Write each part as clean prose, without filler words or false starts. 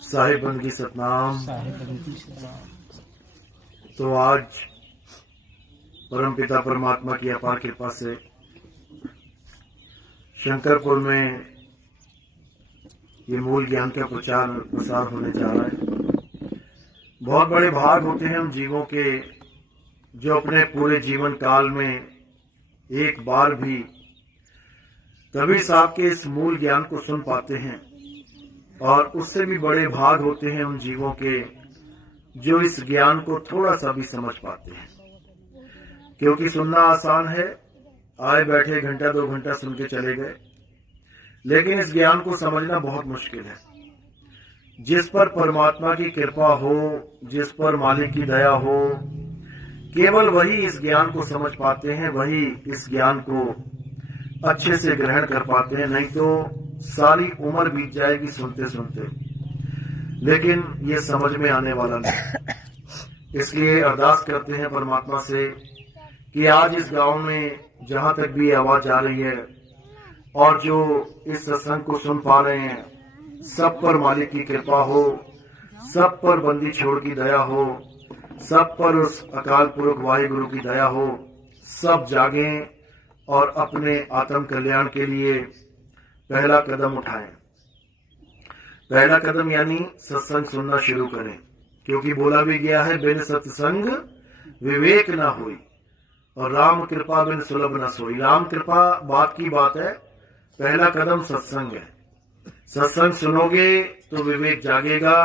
साहिब बंदगी सतनाम। तो आज परमपिता परमात्मा की अपार कृपा से शंकरपुर में ये मूल ज्ञान का प्रचार प्रसार होने जा रहा है। बहुत बड़े भाग होते हैं हम जीवों के जो अपने पूरे जीवन काल में एक बार भी कबीर साहब के इस मूल ज्ञान को सुन पाते हैं, और उससे भी बड़े भाग होते हैं उन जीवों के जो इस ज्ञान को थोड़ा सा भी समझ पाते हैं। क्योंकि सुनना आसान है, आए बैठे घंटा 2 घंटा सुन के चले गए, लेकिन इस ज्ञान को समझना बहुत मुश्किल है। जिस पर परमात्मा की कृपा हो, जिस पर मालिक की दया हो, केवल वही इस ज्ञान को समझ पाते हैं, वही इस ज्ञान को अच्छे से ग्रहण कर पाते हैं। नहीं तो सारी उम्र बीत जाएगी सुनते सुनते, लेकिन ये समझ में आने वाला नहीं। इसलिए अरदास करते हैं परमात्मा से कि आज इस गांव में जहां तक भी आवाज आ रही है और जो इस सत्संग को सुन पा रहे हैं, सब पर मालिक की कृपा हो, सब पर बंदी छोड़ की दया हो, सब पर उस अकाल पुरख वाहिगुरु की दया हो। सब जागें और अपने आत्म कल्याण के लिए पहला कदम उठाएं। पहला कदम यानी सत्संग सुनना शुरू करें, क्योंकि बोला भी गया है बिन सत्संग विवेक ना होई, और राम कृपा बिन सुलभ न सोई। राम कृपा बात की बात है, पहला कदम सत्संग है। सत्संग सुनोगे तो विवेक जागेगा,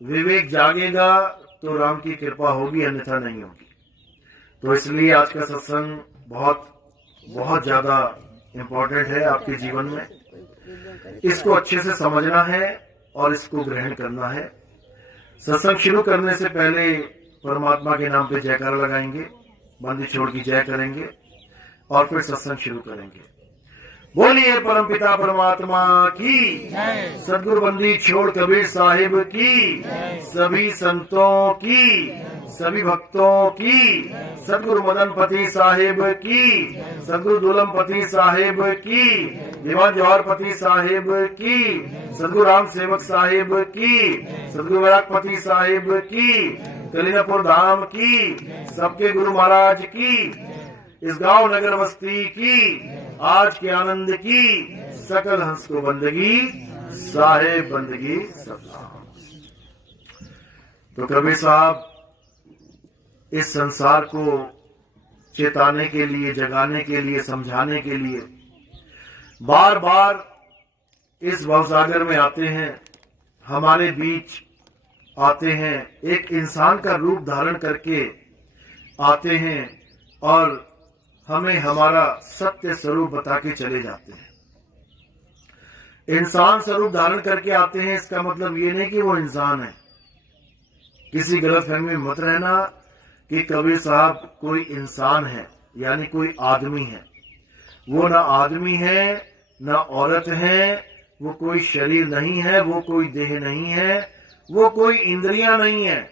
विवेक जागेगा तो राम की कृपा होगी, अन्यथा नहीं होगी। तो इसलिए आज का सत्संग बहुत बहुत ज्यादा इम्पोर्टेंट है आपके जीवन में। इसको अच्छे से समझना है और इसको ग्रहण करना है। सत्संग शुरू करने से पहले परमात्मा के नाम पे जयकारा लगाएंगे, बंदी छोड़ की जय करेंगे और फिर सत्संग शुरू करेंगे। बोलिए परमपिता परमात्मा की, सदगुरु बंदी छोड़ कबीर साहिब की, सभी संतों की, सभी भक्तों की, सदगुरु मदनपति साहिब की, सदगुरु दुलमपति साहिब की, दीवान जवाहरपति साहिब की, सदगुरु राम सेवक साहिब की, सदगुरु वैरागपति साहिब की, कलीनापुर धाम की, सबके गुरु महाराज की, इस गांव नगर बस्ती की, आज के आनंद की, सकल हंस को बंदगी, साहेब बंदगी सतनाम। तो कबीर साहब इस संसार को चेताने के लिए, जगाने के लिए, समझाने के लिए बार बार इस भवसागर में आते हैं, हमारे बीच आते हैं, एक इंसान का रूप धारण करके आते हैं और हमें हमारा सत्य स्वरूप बता के चले जाते हैं। इंसान स्वरूप धारण करके आते हैं, इसका मतलब ये नहीं कि वो इंसान है। किसी गलतफहमी में मत रहना कि कबीर साहब कोई इंसान है, यानी कोई आदमी है। वो ना आदमी है, ना औरत है, वो कोई शरीर नहीं है, वो कोई देह नहीं है, वो कोई इंद्रियां नहीं है,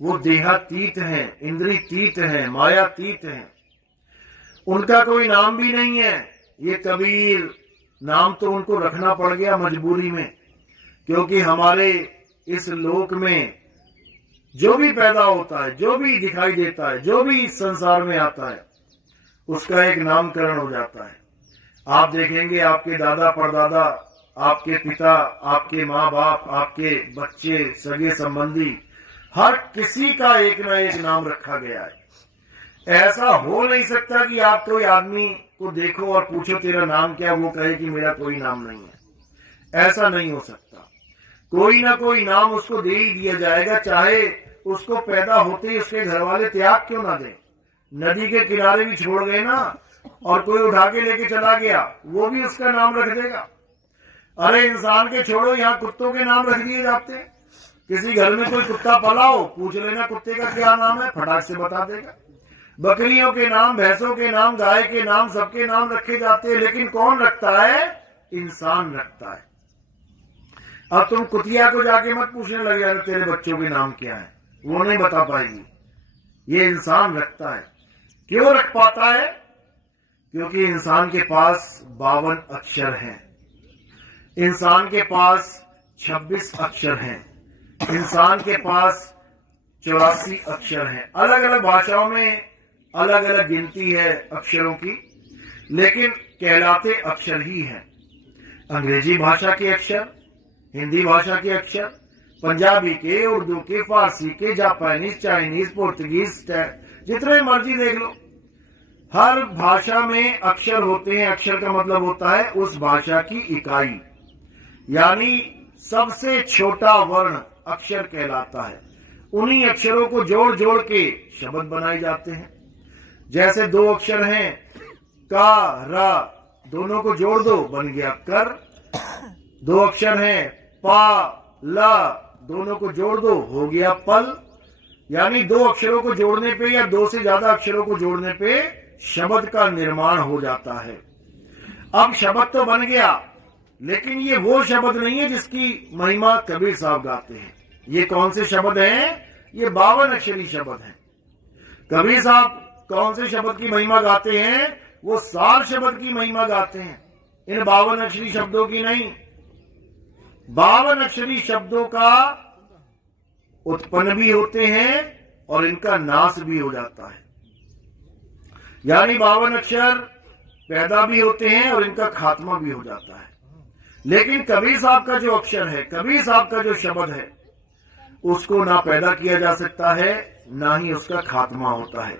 वो देहातीत है, इंद्रियतीत है, मायातीत है। उनका कोई नाम भी नहीं है। ये कबीर नाम तो उनको रखना पड़ गया मजबूरी में, क्योंकि हमारे इस लोक में जो भी पैदा होता है, जो भी दिखाई देता है, जो भी इस संसार में आता है, उसका एक नामकरण हो जाता है। आप देखेंगे आपके दादा परदादा, आपके पिता, आपके माँ बाप, आपके बच्चे, सगे संबंधी, हर किसी का एक ना एक नाम रखा गया है। ऐसा हो नहीं सकता कि आप कोई आदमी को देखो और पूछो तेरा नाम क्या, वो कहे कि मेरा कोई नाम नहीं है। ऐसा नहीं हो सकता। कोई ना कोई नाम उसको दे ही दिया जाएगा, चाहे उसको पैदा होते ही उसके घर वाले त्याग क्यों ना दें। नदी के किनारे भी छोड़ गए ना, और कोई उठा के लेके चला गया, वो भी उसका नाम रख देगा। अरे इंसान के छोड़ो, यहाँ कुत्तों के नाम रख दिए जाते हैं। किसी घर में कोई कुत्ता पला हो, पूछ लेना कुत्ते का क्या नाम है, फटाक से बता देगा। बकरियों के नाम, भैंसों के नाम, गाय के नाम, सबके नाम रखे जाते हैं, लेकिन कौन रखता है? इंसान रखता है। अब तुम कुतिया को जाके मत पूछने लग जाना तेरे बच्चों के नाम क्या है, वो नहीं बता पाएगी। ये इंसान रखता है। क्यों रख पाता है? क्योंकि इंसान के पास 52 अक्षर हैं। इंसान के पास 26 अक्षर हैं, इंसान के पास 84 अक्षर हैं। अलग अलग भाषाओं में अलग अलग गिनती है अक्षरों की, लेकिन कहलाते अक्षर ही हैं। अंग्रेजी भाषा के अक्षर, हिंदी भाषा के अक्षर, पंजाबी के, उर्दू के, फारसी के, जापानीज, चाइनीज, पुर्तगीज, जितने मर्जी देख लो, हर भाषा में अक्षर होते हैं। अक्षर का मतलब होता है उस भाषा की इकाई, यानी सबसे छोटा वर्ण अक्षर कहलाता है। उन्हीं अक्षरों को जोड़ जोड़ के शब्द बनाए जाते हैं। जैसे दो अक्षर हैं का, रा, दोनों को जोड़ दो बन गया कर। दो अक्षर हैं पा, ला, दोनों को जोड़ दो हो गया पल। यानी दो अक्षरों को जोड़ने पे या दो से ज्यादा अक्षरों को जोड़ने पे शब्द का निर्माण हो जाता है। अब शब्द तो बन गया, लेकिन ये वो शब्द नहीं है जिसकी महिमा कबीर साहब गाते हैं। ये कौन से शब्द हैं? ये 52 अक्षरी शब्द हैं। कबीर साहब कौन से शब्द की महिमा गाते हैं? वो सार शब्द की महिमा गाते हैं, इन 52 अक्षरी शब्दों की नहीं। 52 अक्षरी शब्दों का उत्पन्न भी होते हैं और इनका नाश भी हो जाता है। यानी 52 अक्षर पैदा भी होते हैं और इनका खात्मा भी हो जाता है। लेकिन कबीर साहब का जो अक्षर है, कबीर साहब का जो शब्द है, उसको ना पैदा किया जा सकता है, ना ही उसका खात्मा होता है।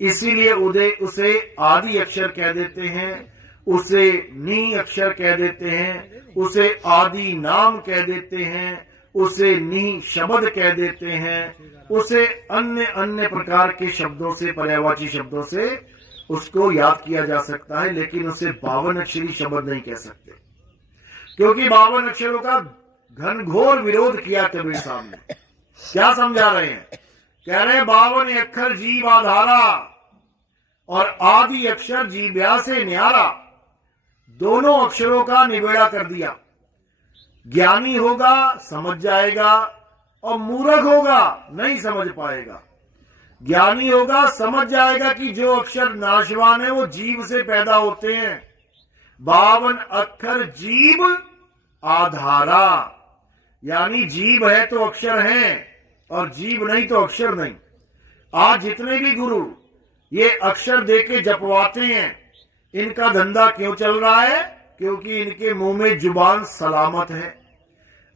इसीलिए उसे आदि अक्षर कह देते हैं, उसे नी अक्षर कह देते हैं, उसे आदि नाम कह देते हैं, उसे नी शब्द कह देते हैं, उसे अन्य अन्य प्रकार के शब्दों से, पर्यायवाची शब्दों से उसको याद किया जा सकता है। लेकिन उसे 52 अक्षरी शब्द नहीं कह सकते, क्योंकि 52 अक्षरों का घनघोर विरोध किया कबीर साहब ने। क्या समझा रहे हैं? कह रहे 52 अक्षर जीव आधारा और आदि अक्षर जीव्या से न्यारा। दोनों अक्षरों का निबेड़ा कर दिया। ज्ञानी होगा समझ जाएगा और मूर्ख होगा नहीं समझ पाएगा। ज्ञानी होगा समझ जाएगा कि जो अक्षर नाशवान है वो जीव से पैदा होते हैं। 52 अक्षर जीव आधारा, यानी जीव है तो अक्षर है और जीव नहीं तो अक्षर नहीं। आज जितने भी गुरु ये अक्षर देके जपवाते हैं, इनका धंधा क्यों चल रहा है? क्योंकि इनके मुंह में जुबान सलामत है।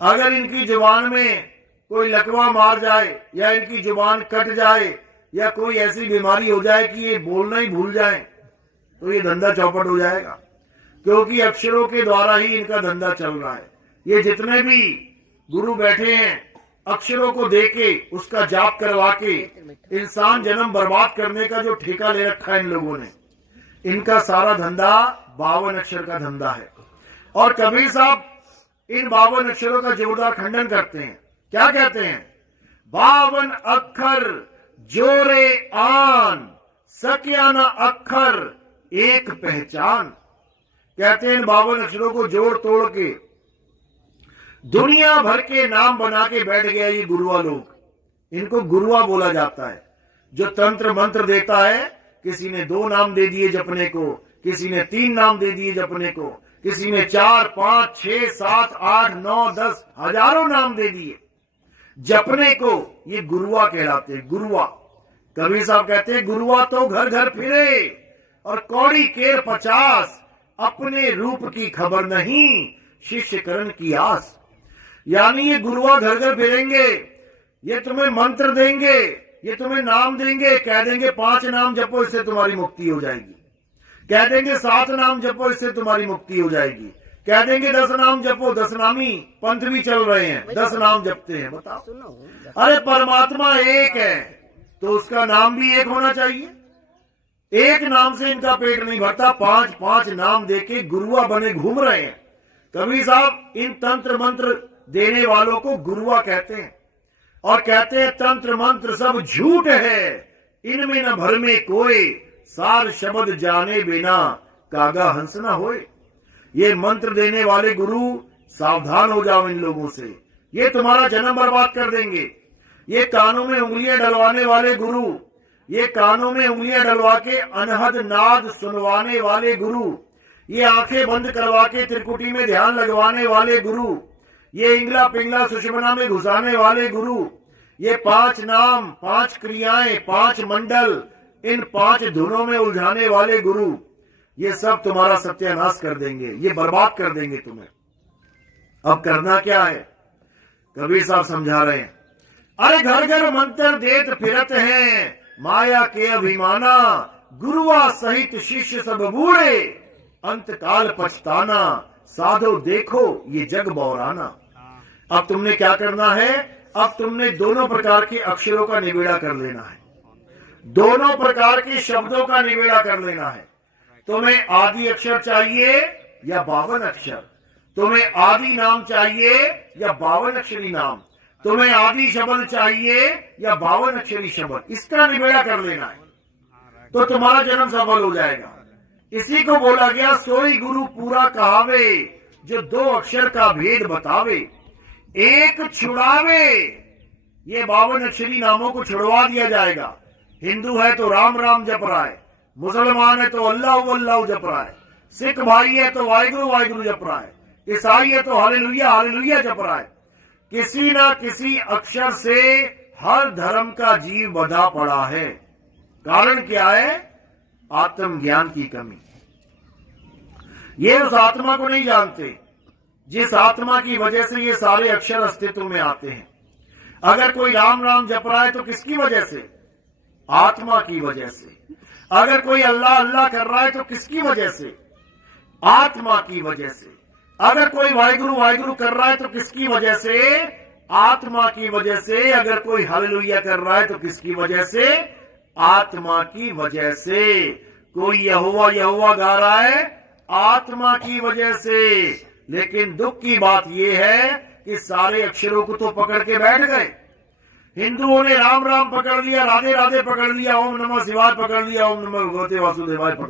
अगर इनकी जुबान में कोई लकवा मार जाए या इनकी जुबान कट जाए या कोई ऐसी बीमारी हो जाए कि ये बोलना ही भूल जाए, तो ये धंधा चौपट हो जाएगा। क्योंकि अक्षरों के द्वारा ही इनका धंधा चल रहा है। ये जितने भी गुरु बैठे हैं, अक्षरों को देके उसका जाप करवा के इंसान जन्म बर्बाद करने का जो ठेका ले रखा है इन लोगों ने, इनका सारा धंधा 52 अक्षर का धंधा है। और कबीर साहब इन 52 अक्षरों का जोरदार खंडन करते हैं। क्या कहते हैं? 52 अक्षर जोरे आन, सक्या न अक्षर एक पहचान। कहते हैं इन 52 अक्षरों को जोड़ तोड़ के दुनिया भर के नाम बना के बैठ गया ये गुरुआ लोग। इनको गुरुआ बोला जाता है। जो तंत्र मंत्र देता है, किसी ने 2 नाम दे दिए जपने को, किसी ने 3 नाम दे दिए जपने को, किसी ने 4, 5, 6, 7, 8, 9, 10 हजारों नाम दे दिए जपने को। ये गुरुआ कहलाते हैं, गुरुआ। कबीर साहब कहते हैं गुरुआ तो घर घर फिरे और कौड़ी केर 50, अपने रूप की खबर नहीं शिष्य करण की आस। यानी ये गुरुआ घर घर फिरेंगे, ये तुम्हें मंत्र देंगे, ये तुम्हें नाम देंगे, कह देंगे 5 नाम जपो इससे तुम्हारी मुक्ति हो जाएगी, कह देंगे 7 नाम जपो इससे तुम्हारी मुक्ति हो जाएगी, कह देंगे 10 नाम जपो। 10 नामी पंथ भी चल रहे हैं, 10 नाम जपते हैं। बताओ, अरे परमात्मा एक है तो उसका नाम भी एक होना चाहिए। एक नाम से इनका पेट नहीं भरता, 5-5 नाम देके गुरुआ बने घूम रहे हैं। कबीर साहब इन तंत्र मंत्र देने वालों को गुरुआ कहते हैं और कहते हैं तंत्र मंत्र सब झूठ है, इनमें न भर में कोई, सार शब्द जाने बिना कागा हंस न होए। ये मंत्र देने वाले गुरु सावधान हो जाओ इन लोगों से, ये तुम्हारा जन्म बर्बाद कर देंगे। ये कानों में उंगलियां डलवाने वाले गुरु, ये कानों में उंगलियां डलवा के अनहद नाद सुनवाने वाले गुरु, ये आंखें बंद करवा के त्रिकुटी में ध्यान लगवाने वाले गुरु, ये इंगला पिंगला सुषमना में घुसाने वाले गुरु, ये 5 नाम, 5 क्रियाएं, 5 मंडल, इन 5 धुनों में उलझाने वाले गुरु, ये सब तुम्हारा सत्यानाश कर देंगे, ये बर्बाद कर देंगे तुम्हें। अब करना क्या है? कबीर साहब समझा रहे हैं, अरे घर घर मंत्र देत फिरत हैं, माया के अभिमाना, गुरुआ सहित शिष्य सब बूढ़े, अंत काल पछताना, साधो देखो ये जग बौराना। अब तुमने क्या करना है? अब तुमने दोनों प्रकार के अक्षरों का निबेड़ा कर लेना है, दोनों प्रकार के शब्दों का निबेड़ा कर लेना है। तुम्हें आदि अक्षर चाहिए या 52 अक्षर? तुम्हें आदि नाम चाहिए या 52 अक्षरी नाम? तुम्हें आदि शब्द चाहिए या 52 अक्षरी शब्द? इसका निबेड़ा कर लेना है तो तुम्हारा जन्म सफल हो जाएगा। इसी को बोला गया, सोई गुरु पूरा कहावे, जो 2 अक्षर का भेद बतावे, एक छुड़ावे। ये 52 अक्षरी नामों को छुड़वा दिया जाएगा। हिंदू है तो राम राम जप रहा है, मुसलमान है तो अल्लाह अल्लाह जप रहा है, सिख भाई है तो वाहिगुरु वाहिगुरु जप रहा है, ईसाई है तो हालेलुया हालेलुया जप रहा है। किसी ना किसी अक्षर से हर धर्म का जीव बंधा पड़ा है। कारण क्या है? आत्मज्ञान की कमी। ये उस आत्मा को नहीं जानते जिस आत्मा की वजह से ये सारे अक्षर अस्तित्व में आते हैं। अगर कोई राम राम जप रहा है तो किसकी वजह से? आत्मा की वजह से। अगर कोई अल्लाह अल्लाह कर रहा है तो किसकी वजह से? आत्मा की वजह से। अगर कोई वाहिगुरु वाहिगुरु कर रहा है तो किसकी वजह से? आत्मा की वजह से। अगर कोई हालेलुया कर रहा है तो किसकी वजह से? आत्मा की वजह से। कोई यहोवा यहोवा गा रहा है आत्मा की वजह से। लेकिन दुख की बात यह है कि सारे अक्षरों को तो पकड़ के बैठ गए। हिंदुओं ने राम राम पकड़ लिया, राधे राधे पकड़ लिया, ओम नमः शिवाय पकड़ लिया, ओम नमः भगवते वासुदेवाय पकड़